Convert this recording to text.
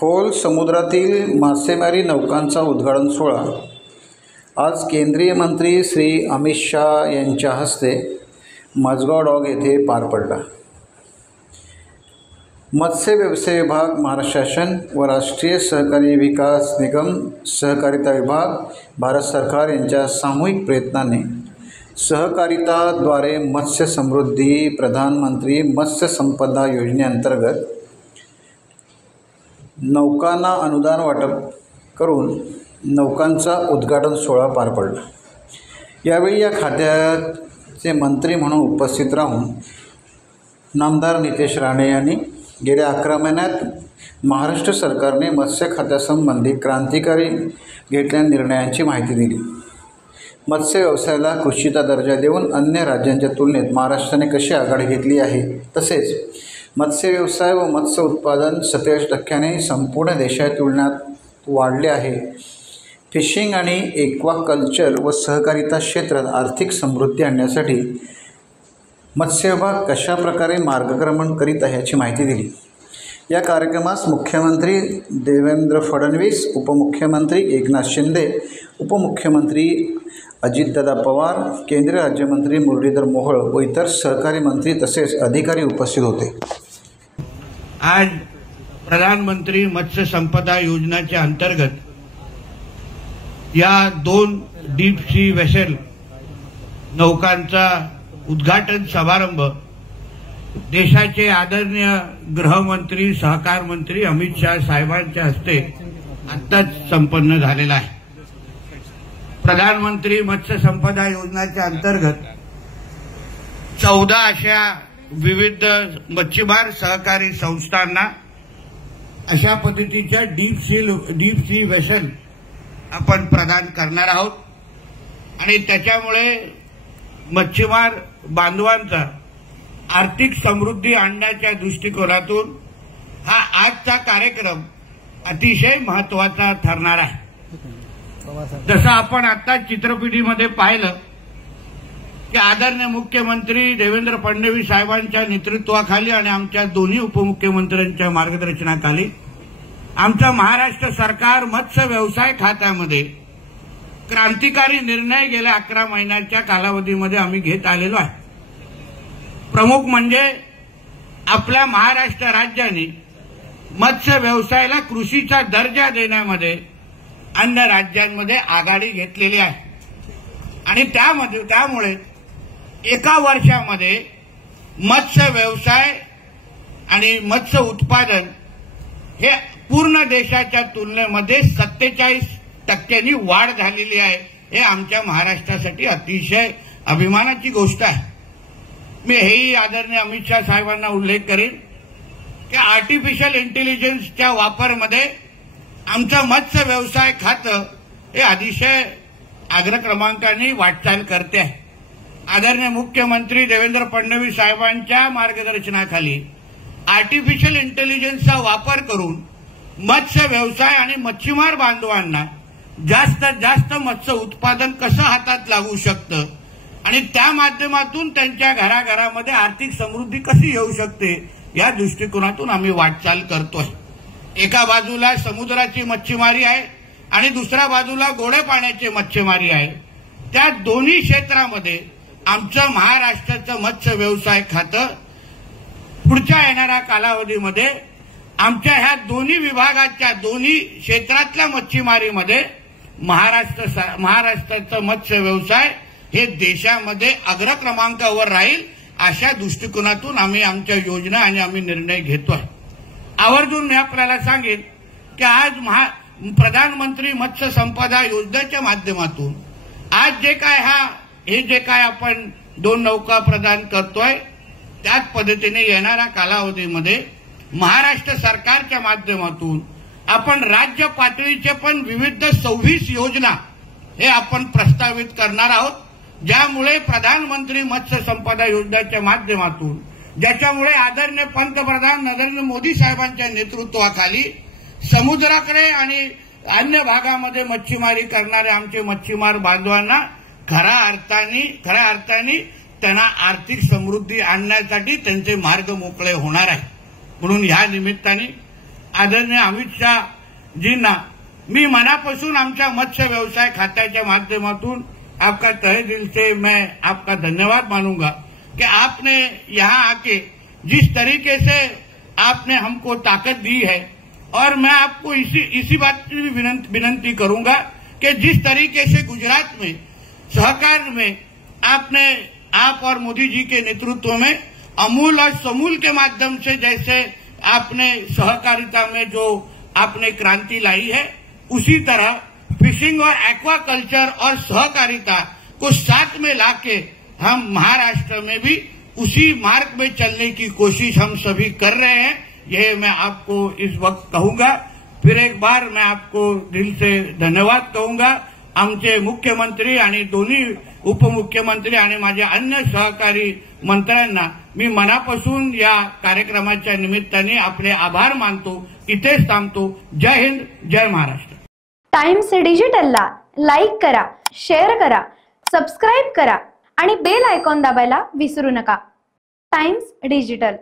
खोल समुद्रातील मासेमारी नौकांचा उद्घाटन सोहळा आज केंद्रीय मंत्री श्री अमित शाह यांच्या हस्ते माझगाव डॉक येथे पार पडला। मत्स्य व्यवसाय विभाग, महाराष्ट्र शासन व राष्ट्रीय सहकारी विकास निगम सहकारिता विभाग, भारत सरकार यांच्या सामूहिक प्रयत्नाने सहकारिताद्वारे मत्स्य समृद्धी प्रधानमंत्री मत्स्य संपदा योजनेअंतर्गत नौकांना अनुदान वाटप करून नौकांचा उद्घाटन सोहळा पार पडला। यावेळी या खात्याचे मंत्री म्हणून उपस्थित राहून नामदार नितेश राणे यांनी गेल्या 11 महिन्यात महाराष्ट्र सरकारने मत्स्य खात्यासंबंधी क्रांतिकारी घेतलेल्या निर्णयांची माहिती दिली। मत्स्य व्यवसायाला कृषीचा दर्जा देऊन अन्य राज्यांच्या तुलनेत महाराष्ट्राने कशी आघाडी घेतली आहे, तसेच मत्स्य व्यवसाय व मत्स्य उत्पादन 27% संपूर्ण देशाच्या तुलनेत वाढले आहे। फिशिंग आणि एक्वाकल्चर व सहकारिता क्षेत्रात आर्थिक समृद्धी आणण्यासाठी मत्स्य विभाग कशा प्रकारे मार्गक्रमण करीत आहे याची माहिती दिली। या कार्यक्रमास मुख्यमंत्री देवेंद्र फडणवीस, उपमुख्यमंत्री एकनाथ शिंदे, उपमुख्यमंत्री अजितदादा पवार, केंद्रीय राज्यमंत्री मुरलीधर मोहोळ व इतर सहकारी मंत्री तसेच अधिकारी उपस्थित होते। आज प्रधानमंत्री मत्स्य संपदा योजनेच्या अंतर्गत या 2 डीप सी वेसल नौकांचा उद्घाटन समारंभ देशाचे आदरणीय गृहमंत्री, सहकार मंत्री अमित शाह साहेबांच्या हस्ते आत्ताच संपन्न झालेला आहे। प्रधानमंत्री मत्स्य संपदा योजनेच्या अंतर्गत 14 अशा विविध मच्छीमार सहकारी संस्थांना अशा पद्धतीच्या डीप सी वेसल आपण प्रदान करणार आहोत आणि त्याच्यामुळे मच्छीमार बांधवांचा आर्थिक समृद्धी आणण्याच्या दृष्टिकोनातून हा आजचा कार्यक्रम अतिशय महत्त्वाचा ठरणार आहे। जसं आपण आता चित्रफितीमध्ये पाहिलं की आदरणीय मुख्यमंत्री देवेंद्र फडणवीस साहेबांच्या नेतृत्वाखाली आणि आमच्या दोन्ही उपमुख्यमंत्र्यांच्या मार्गदर्शनाखाली आमचं महाराष्ट्र सरकार मत्स्य व्यवसाय खात्यामध्ये क्रांतिकारी निर्णय गेल्या 11 महिन्याच्या कालावधीमध्ये आम्ही घेत आलेलो आहे। प्रमुख म्हणजे आपल्या महाराष्ट्र राज्याने मत्स्य व्यवसायाला कृषीचा दर्जा देण्यामध्ये अन्य राज्यांमध्ये आघाडी घेतलेली आहे आणि त्यामुळे एका वर्षामध्ये मत्स्य व्यवसाय आणि मत्स्य उत्पादन हे पूर्ण देशाच्या तुलनेमध्ये 47% वाढ झालेली आहे। हे आमच्या महाराष्ट्रासाठी अतिशय अभिमानाची गोष्ट आहे। मी हेही आदरणीय अमित शाह साहेबांना उल्लेख करेन की आर्टिफिशियल इंटेलिजन्सच्या वापरामध्ये आमचं मत्स्य व्यवसाय खातं हे अतिशय अग्रक्रमांकाने वाटचाल करते आहे। आदरणीय मुख्यमंत्री देवेंद्र फडणवीस साहेबांच्या मार्गदर्शनाखाली आर्टिफिशियल इंटेलिजन्सचा वापर करून मत्स्य व्यवसाय आणि मच्छीमार बांधवांना जास्तीत जास्त मत्स्य उत्पादन कसं हातात लागू शकतं आणि त्या माध्यमातून त्यांच्या घराघरामध्ये आर्थिक समृद्धी कशी येऊ शकते या दृष्टिकोनातून आम्ही वाटचाल करतोय। एका बाजूला समुद्राची मच्छीमारी आहे आणि दुसऱ्या बाजूला गोड्या पाण्याची मच्छीमारी आहे। त्या दोन्ही क्षेत्रामध्ये आमचं महाराष्ट्राचं मत्स्य व्यवसाय खातं पुढच्या येणाऱ्या कालावधीमध्ये आमच्या ह्या दोन्ही विभागाच्या दोन्ही क्षेत्रातल्या मच्छीमारीमध्ये महाराष्ट्राचं मत्स्य व्यवसाय हे देशामध्ये अग्रक्रमांकावर राहील अशा दृष्टिकोनातून आम्ही आमच्या योजना आणि आम्ही निर्णय घेतोय। आवर्जून मी आपल्याला सांगेन की आज प्रधानमंत्री मत्स्य संपदा योजनेच्या माध्यमातून आज जे काय आपण 2 नौका प्रदान करतोय त्याच पद्धतीने येणाऱ्या कालावधीमध्ये महाराष्ट्र सरकारच्या माध्यमातून आपण राज्य पातळीचे पण विविध 26 योजना हे आपण प्रस्तावित करणार आहोत, ज्यामुळे प्रधानमंत्री मत्स्य संपदा योजनेच्या माध्यमातून ज्याच्यामुळे आदरणीय पंतप्रधान नरेंद्र मोदी साहेबांच्या नेतृत्वाखाली समुद्राकडे आणि अन्य भागामध्ये मच्छीमारी करणारे आमचे मच्छीमार बांधवांना खऱ्या अर्थाने त्यांना आर्थिक समृद्धी आणण्यासाठी त्यांचे मार्ग मोकळे होणार आहे। म्हणून या निमित्ताने आदरणीय अमित शहाजींना मी मनापासून आमच्या मत्स्य व्यवसाय खात्याच्या माध्यमातून आपका तहे दिल से मैं आपका धन्यवाद मानूंगा कि आपने यहाँ आके जिस तरीके से आपने हमको ताकत दी है, और मैं आपको इसी बात की भी विनंती करूंगा कि जिस तरीके से गुजरात में सहकार में आप और मोदी जी के नेतृत्व में अमूल और समूल के माध्यम से जैसे आपने सहकारिता में जो आपने क्रांति लाई है, उसी तरह फिशिंग और एक्वाकल्चर और सहकारिता को साथ में लाके हम महाराष्ट्र में भी उसी मार्ग में चलने की कोशिश हम सभी कर रहे हैं। यह मैं आपको इस वक्त कहूंगा। फिर एक बार मैं आपको दिल से धन्यवाद कहूंगा। आमचे मुख्यमंत्री आणि दोन्ही उपमुख्यमंत्री आणि माझ्या अन्य सहकारी मंत्र्यांना मी मनापासून या कार्यक्रमाच्या निमित्ताने आपले आभार मानतो। इथेच थांबतो। जय हिंद, जय महाराष्ट्र। टाइम्स डिजिटलला लाईक करा, शेअर करा, सबस्क्राईब करा आणि बेल आयकॉन दाबायला विसरू नका। Times digital.